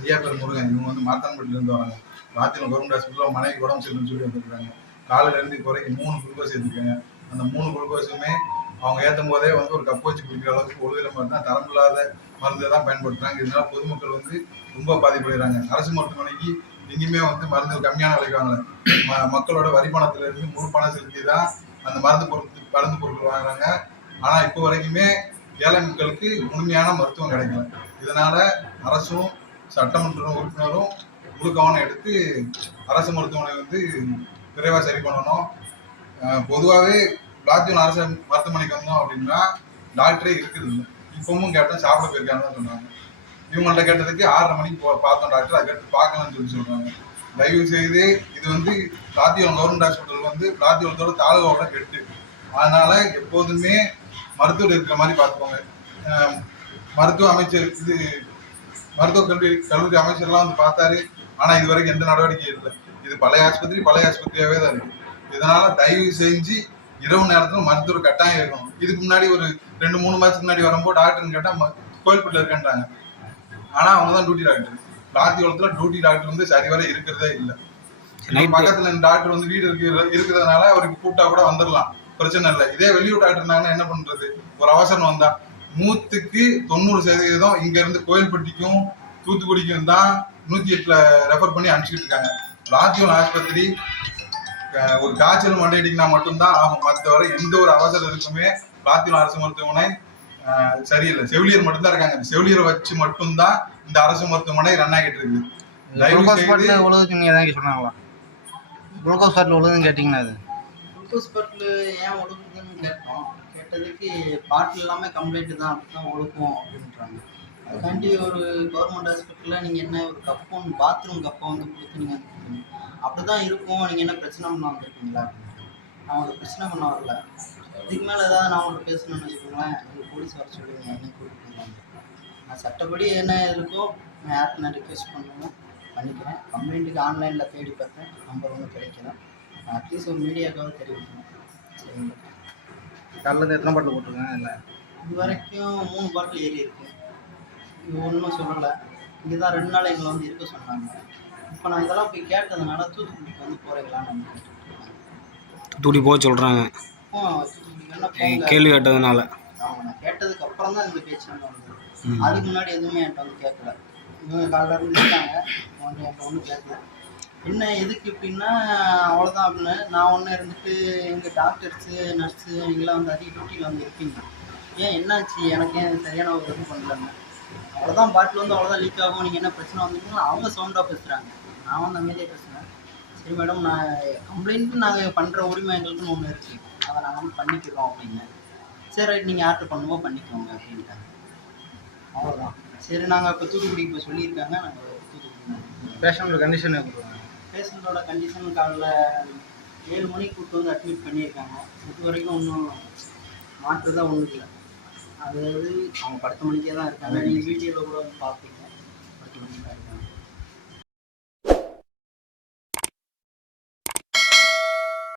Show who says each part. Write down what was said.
Speaker 1: ஐயா பேர் முருகன் இவங்க வந்து மாத்தான்பட்டிலேருந்து வராங்க. ராத்திரி கவர்மெண்ட் ஹாஸ்பிட்டலில் மனைவி உடம்பு சரியில்லைன்னு சொல்லி வந்துருக்காங்க. காலையிலேருந்து இப்போ மூணு குளுக்கோஸ் எடுத்துருக்காங்க. அந்த மூணு குளுக்கோஸுமே அவங்க ஏற்றும் போதே வந்து ஒரு கப் வச்சு குடிக்கிற அளவுக்கு ஒழுகிற மாதிரி தான் தரம் இல்லாத மருந்தை தான் பயன்படுத்துறாங்க. இதனால பொதுமக்கள் வந்து ரொம்ப பாதிப்படைகிறாங்க. அரசு மருத்துவமனைக்கு எங்கேயுமே வந்து மருந்து கம்மியான விலைக்கு வாங்கல. ம- மக்களோட வரி இருந்து முழு பணம் செலுத்தி தான் அந்த மருந்து பொருட்கள் மருந்து பொருட்கள் வாங்குறாங்க. ஆனா இப்போ வரைக்குமே ஏழை மக்களுக்கு முழுமையான மருத்துவம் கிடைக்கல. இதனால அரசும் சட்டமன்ற உறுப்பினரும் முழு கவனம் எடுத்து அரசு மருத்துவமனை வந்து விரைவாக சரி பண்ணணும். பொதுவாகவே பிளாத்தியூன் அரசு மருத்துவமனைக்கு வந்தோம் அப்படின்னா டாக்டரே இருக்குது. இல்லை இப்பவும் கேட்டால் சாப்பிட போயிருக்காங்கன்னு சொன்னாங்க. இவங்கள்ட்ட கேட்டதுக்கு ஆறரை மணிக்கு போ பார்த்தோம் டாக்டர் அதுக்கடுத்து பார்க்கலாம்னு சொல்லி சொல்கிறாங்க தயவு செய்து இது வந்து பிளாத்தியோன் கவர்மெண்ட் ஹாஸ்பிட்டல் வந்து பிளாத்தியோனத்தோட தாலுகாவோட கெட்டு. அதனால எப்போதுமே மருத்துவர் இருக்கிற மாதிரி பார்த்துக்கோங்க. மருத்துவ அமைச்சர் இது மருத்துவ கல்வி கல்லூரி அமைச்சர்லாம் வந்து பார்த்தாரு. ஆனா இது வரைக்கும் எந்த நடவடிக்கையும் இல்லை இது பழைய ஆஸ்பத்திரி பழைய ஆஸ்பத்திரியாவே தான் இருக்கு. இதனால தயவு செஞ்சு இரவு நேரத்துல மருத்துவர் கட்டாயம் இருக்கணும். இதுக்கு முன்னாடி ஒரு ரெண்டு மூணு மாசத்துக்கு முன்னாடி வரும்போது டாக்டர்னு கேட்டா கோயில்பட்டில் இருக்கேன்றாங்க. ஆனா அவங்க தான் டியூட்டி டாக்டர் பிளாத்தியோளத்துல டியூட்டி டாக்டர் வந்து சரிவர இருக்கிறதே இல்லை. பக்கத்துல டாக்டர் வந்து வீடு இருக்கிற இருக்கிறதுனால அவருக்கு கூப்பிட்டா கூட வந்துடலாம் பிரச்சனை இல்லை. இதே வெளியூர் டாக்டர் இருந்தாங்கன்னா என்ன பண்றது? ஒரு அவசரம் வந்தா நூத்துக்கு தொண்ணூறு சதவீதம் இங்க இருந்து கோயில்பட்டிக்கும் தூத்துக்குடிக்கும் தான் நூத்தி எட்டுல ரெஃபர் பண்ணி அனுப்பிச்சிட்டு இருக்காங்க. ராத்தியோன் ஆஸ்பத்திரி ஒரு காய்ச்சல் மண்டையடிக்கினா மட்டும்தான் ஆகும். மற்றவரை எந்த ஒரு அவசரம் இருக்குமே ராத்தியோன் அரசு மருத்துவமனை சரியில்லை. செவிலியர் மட்டும்தான் இருக்காங்க. செவிலியரை வச்சு மட்டும்தான் இந்த அரசு மருத்துவமனை ரன் ஆகிட்டு இருக்கு
Speaker 2: குளுக்கோஸ் பாட்டில் உழுதுக்கு நீங்கள் சொன்னாங்களா? குளுக்கோஸ் பாட்டில் உழுதுன்னு கேட்டிங்கன்னா அது?
Speaker 3: குளுக்கோஸ் பாட்டில் ஏன் ஒழுகுதுன்னு கேட்டோம். கேட்டதுக்கு பாட்டில் எல்லாமே கம்ப்ளைண்ட் தான் அப்படி தான் ஒழுக்கும் அப்படின்றாங்க. அதுக்காண்டி ஒரு கவர்மெண்ட் ஹாஸ்பிட்டலில் நீங்கள் என்ன ஒரு கப்பும் பாத்ரூம் கப்பை வந்து கொடுத்து நீங்கள் அப்படி தான் இருக்கும். நீங்கள் என்ன பிரச்சனை பண்ண வந்திருக்கீங்களா நான் ஒரு பிரச்சனை பண்ண வரல. இதுக்கு மேலே ஏதாவது நான் உங்களுக்கு பேசணும்னு வச்சுக்கோங்களேன் நீங்கள் போலீஸ் வர சொல்லுங்க. என்ன கூப்பிட்டு நான் சட்டப்படி என்ன இருக்கோ நான் யாருக்கு நான் ரிக்வெஸ்ட் பண்ணணும் பண்ணிக்கிறேன். கம்ப்ளைண்ட்டுக்கு ஆன்லைனில் தேடி பார்த்தேன். நம்பர் ஒன்று கிடைக்கல. அட்லீஸ்ட் ஒரு மீடியாக்காவது தெரிவிக்கணும் சரிங்களா
Speaker 2: காலையில் எத்தனை பாட்டில் போட்டிருக்கேன் இல்லை
Speaker 3: இது வரைக்கும் மூணு பாட்டில் ஏறி இருக்கு. இது ஒன்றும் சொல்லலை. இங்கே தான் ரெண்டு நாள் எங்களை வந்து இருக்க சொன்னாங்க. இப்போ நான் இதெல்லாம் போய் கேட்டதுனால தூத்துக்குடிக்கு வந்து போகிறீங்களான்னு.
Speaker 2: தூத்துக்குடி போக சொல்கிறாங்க கேள்வி கேட்டதுனால.
Speaker 3: அவங்க நான் கேட்டதுக்கு அப்புறம் தான் இந்த பேச்சு வந்து. அதுக்கு முன்னாடி எதுவுமே என்கிட்ட வந்து கேட்கல. இவங்க காலைல இருந்து இருக்காங்க அவங்க என்கிட்ட ஒன்றும் கேட்கல. என்ன எதுக்கு இப்படின்னா அவ்வளோதான் அப்படின்னு. நான் ஒன்று இருந்துட்டு எங்கள் டாக்டர்ஸு நர்ஸு எங்களாம் வந்து அதிக டியூட்டியில் வந்து இருக்கீங்க. ஏன் என்னாச்சு? எனக்கு ஏன் சரியான ஒரு இது பண்ணலங்க அவ்வளோதான் பாட்டில் வந்து அவ்வளோதான் லீக் ஆகும். நீங்கள் என்ன பிரச்சனை வந்துருக்கீங்களோ அவங்க சவுண்டாக பேசுகிறாங்க நான் வந்து அமைதியாக பேசுகிறேன் சரி மேடம் நான் கம்ப்ளைண்ட்டு நாங்கள் பண்ணுற உரிமை எங்களுக்குன்னு ஒன்று இருக்குது அதை நாங்கள் வந்து பண்ணிக்கிறோம் அப்படின்னு. சரி ரைட் நீங்கள் ஆர்டர் பண்ணுவோம் பண்ணிக்கோங்க அப்படின்ட்டாங்க. அவ்வளோதான் சரி நாங்கள் இப்போ தூத்துக்குடிக்கு போய் சொல்லியிருக்காங்க. நாங்கள் தூத்துக்குடி
Speaker 2: பேஷண்டோட கண்டிஷன்
Speaker 3: பேஷண்ட்டோட கண்டிஷன் காலைல ஏழு மணிக்கு கூப்பிட்டு வந்து அட்மிட் பண்ணியிருக்காங்க. இது வரைக்கும் ஒன்றும் மாற்றுதான் ஒன்றும் இல்லை. அதாவது அவங்க பத்து மணிக்கே தான் இருக்காங்க. நீங்கள் வீடியோவில் கூட வந்து பார்ப்பீங்க.